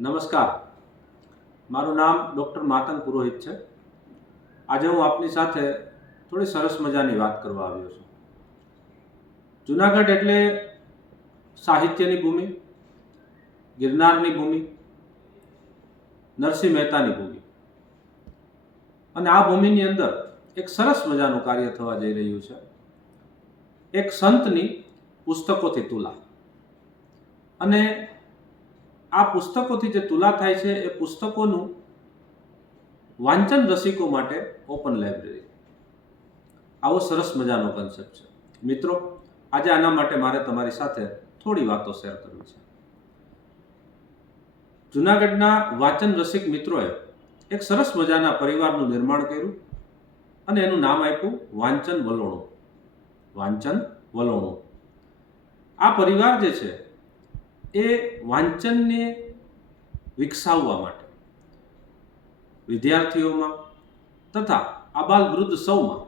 નમસ્કાર. મારું નામ ડૉક્ટર માતંગ પુરોહિત છે. આજે હું આપની સાથે થોડી સરસ મજાની વાત કરવા આવ્યો છું. જુનાગઢ એટલે સાહિત્યની ભૂમિ, ગિરનારની ભૂમિ, નરસિંહ મહેતાની ભૂમિ. અને આ ભૂમિની અંદર એક સરસ મજાનું કાર્ય થવા જઈ રહ્યું છે. એક સંતની પુસ્તકોથી તુલા. અને આ પુસ્તકોથી જે તુલા થાય છે, એ પુસ્તકોનું વાંચન રસિકો માટે ઓપન લાઇબ્રેરી. આવો સરસ મજાનો કન્સેપ્ટ છે. મિત્રો, આજે આના માટે મારે તમારી સાથે થોડી વાતો શેર કરવી છે. જુનાગઢના વાંચન રસિક મિત્રોએ એક સરસ મજાના પરિવારનું નિર્માણ કર્યું અને એનું નામ આપ્યું વાંચન વલોણું. વાંચન વલોણું. આ પરિવાર જે છે એ વાંચનને વિકસાવવા માટે. વિદ્યાર્થીઓમાં તથા આબાલ વૃદ્ધ સૌમાં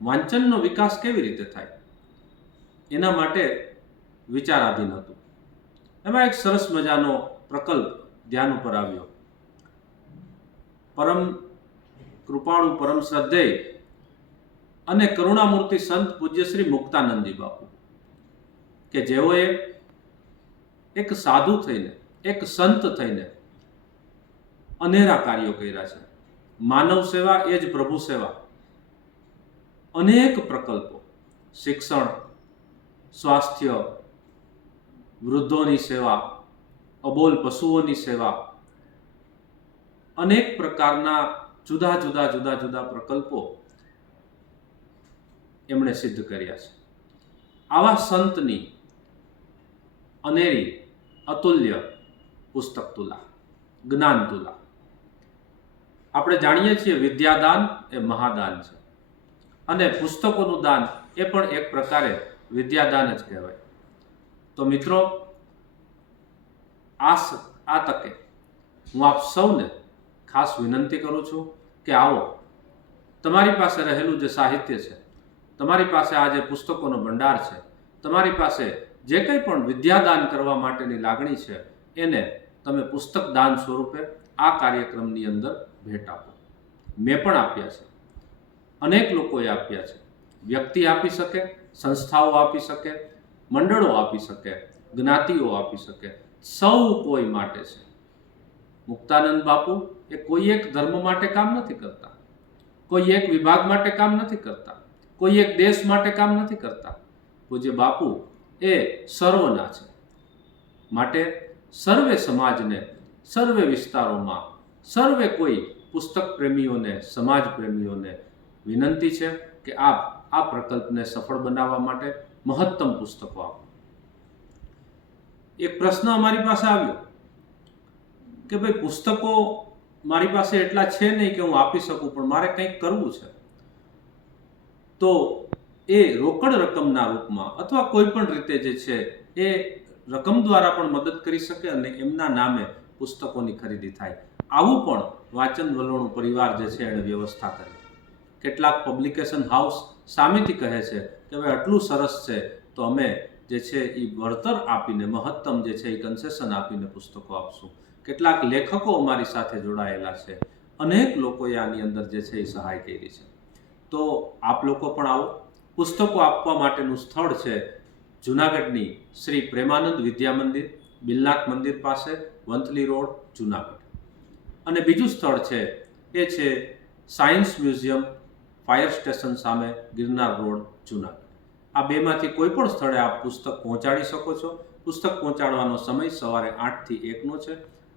વાંચનનો વિકાસ કેવી રીતે થાય? એના માટે વિચારાધીન હતું. એમાં એક સરસ મજાનો પ્રકલ્પ ધ્યાન ઉપર આવ્યો. પરમ કૃપાળુ પરમ શ્રદ્ધેય અને કરુણામૂર્તિ સંત પૂજ્ય શ્રી મુક્તાનંદી બાપુ, કે જેઓએ એક સાધુ થઈને, એક સંત થઈને અનેરા કાર્યો કર્યા છે. માનવ સેવા એ જ પ્રભુ સેવા. અનેક પ્રકલ્પો, શિક્ષણ, સ્વાસ્થ્ય, વૃદ્ધોની સેવા, અબોલ પશુઓની સેવા, અનેક પ્રકારના જુદા જુદા જુદા જુદા પ્રકલ્પો એમણે સિદ્ધ કર્યા છે. આવા સંતની અનેરી અતુલ્ય પુસ્તક તુલા, જ્ઞાન તુલા. આપણે જાણીએ છીએ વિદ્યાદાન એ મહાદાન છે. અને પુસ્તકોનું દાન એ પણ એક પ્રકારે વિદ્યાદાન જ કહેવાય. તો મિત્રો આ આ તકે હું આપ સૌને ખાસ વિનંતી કરું છું કે આવો, તમારી પાસે રહેલું જે સાહિત્ય છે, તમારી પાસે આ જે પુસ્તકોનો ભંડાર છે, તમારી પાસે જે કંઈ પણ વિદ્યાદાન કરવા માટેની લાગણી છે, એને તમે પુસ્તક દાન સ્વરૂપે આ કાર્યક્રમની અંદર ભેટ આપો. મેં પણ આપ્યા છે. અનેક લોકોએ આપ્યા છે. વ્યક્તિ આપી શકે, સંસ્થાઓ આપી શકે, મંડળો આપી શકે, જ્ઞાતિઓ આપી શકે, સૌ કોઈ માટે છે. મુક્તાનંદ બાપુ એ કોઈ એક ધર્મ માટે કામ નથી કરતા. કોઈ એક વિભાગ માટે કામ નથી કરતા. કોઈ એક દેશ માટે કામ નથી કરતા. પૂજ્ય બાપુ એ સર્વના છે. માટે સર્વે સમાજને, સર્વે વિસ્તારોમાં, સર્વે કોઈ પુસ્તક પ્રેમીઓને, સમાજ પ્રેમીઓને વિનંતી છે કે આપ આ પ્રકલ્પને સફળ બનાવવા માટે મહત્તમ પુસ્તકો આપો. એક પ્રશ્ન અમારી પાસે આવ્યો કે ભાઈ પુસ્તકો મારી પાસે એટલા છે નહીં કે હું આપી શકું, પણ મારે કંઈક કરવું છે. તો એ રોકડ રકમના રૂપમાં અથવા કોઈ પણ રીતે જે છે એ રકમ દ્વારા પણ મદદ કરી શકે અને એમના નામે પુસ્તકોની ખરીદી થાય. આવું પણ વાંચન વલોણું પરિવાર જે છે એણે વ્યવસ્થા કરી. કેટલાક પબ્લિકેશન હાઉસ સામેથી કહે છે કે હવે આટલું સરસ છે, તો અમે જે છે એ વળતર આપીને, મહત્તમ જે છે એ કન્સેશન આપીને પુસ્તકો આપશું. કેટલાક લેખકો અમારી સાથે જોડાયેલા છે. અનેક લોકોએ આની અંદર જે છે એ સહાય કરી છે. તો આપ લોકો પણ આવો. પુસ્તકો આપવા માટેનું સ્થળ છે જુનાગઢની શ્રી પ્રેમાનંદ વિદ્યા મંદિર બિલનાથ મંદિર પાસે, વંથલી રોડ, જુનાગઢ. અને બીજું સ્થળ છે, એ છે સાયન્સ મ્યુઝિયમ, ફાયર સ્ટેશન સામે ગિરનાર રોડ, જુનાગઢ. આ બેમાંથી કોઈ પણ સ્થળે આપ પુસ્તક પહોંચાડી શકો છો. પુસ્તક પહોંચાડવાનો સમય સવારે આઠથી એકનો છે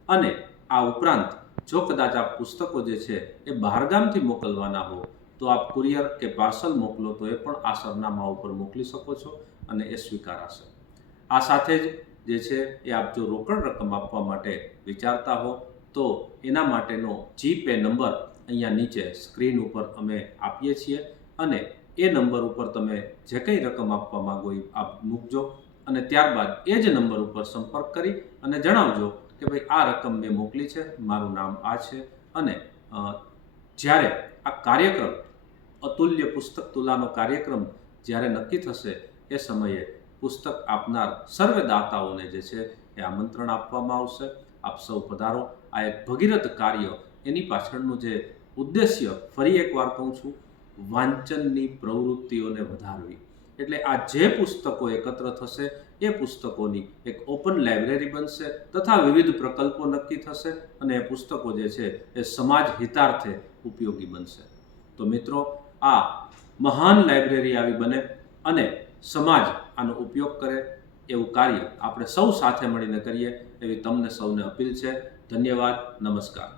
અને આ ઉપરાંત જો કદાચ આ પુસ્તકો જે છે એ બહારગામથી મોકલવાના હો તો આપ કુરિયર કે પાર્સલ મોકલો તો એ પણ આ સરનામા ઉપર મોકલી શકો છો અને એ સ્વીકારાશે. આ સાથે જ જે છે એ આપ જો રોકડ રકમ આપવા માટે વિચારતા હો, તો એના માટેનો જીપે નંબર અહીંયા નીચે સ્ક્રીન ઉપર અમે આપીએ છીએ અને એ નંબર ઉપર તમે જે કંઈ રકમ આપવા માંગો એ આપ મૂકજો અને ત્યારબાદ એ જ નંબર ઉપર સંપર્ક કરી અને જણાવજો કે ભાઈ આ રકમ મેં મોકલી છે, મારું નામ આ છે અને જ્યારે આ કાર્યક્રમ અતુલ્ય પુસ્તક તુલાનો કાર્યક્રમ જ્યારે નક્કી થશે, એ સમયે પુસ્તક આપનાર સર્વે દાતાઓને જે છે, એ આમંત્રણ આપવામાં આવશે. આપ સૌ પધારો. આ એક ભગીરથ કાર્ય એની પાછળનું જે ઉદ્દેશ્ય ફરી એકવાર કહું છું, વાંચનની પ્રવૃત્તિઓને વધારવી. એટલે આ જે પુસ્તકો એકત્ર થશે, એ પુસ્તકોની એક ઓપન લાઇબ્રેરી બનશે તથા વિવિધ પ્રકલ્પો નક્કી થશે અને એ પુસ્તકો જે છે, એ સમાજ હિતાર્થે ઉપયોગી બનશે. તો મિત્રો આ મહાન લાઇબ્રેરી આવી બને અને સમાજ આનો ઉપયોગ કરે એવું કાર્ય આપણે સૌ સાથે મળીને કરીએ એવી તમને સૌને અપીલ છે. ધન્યવાદ. નમસ્કાર.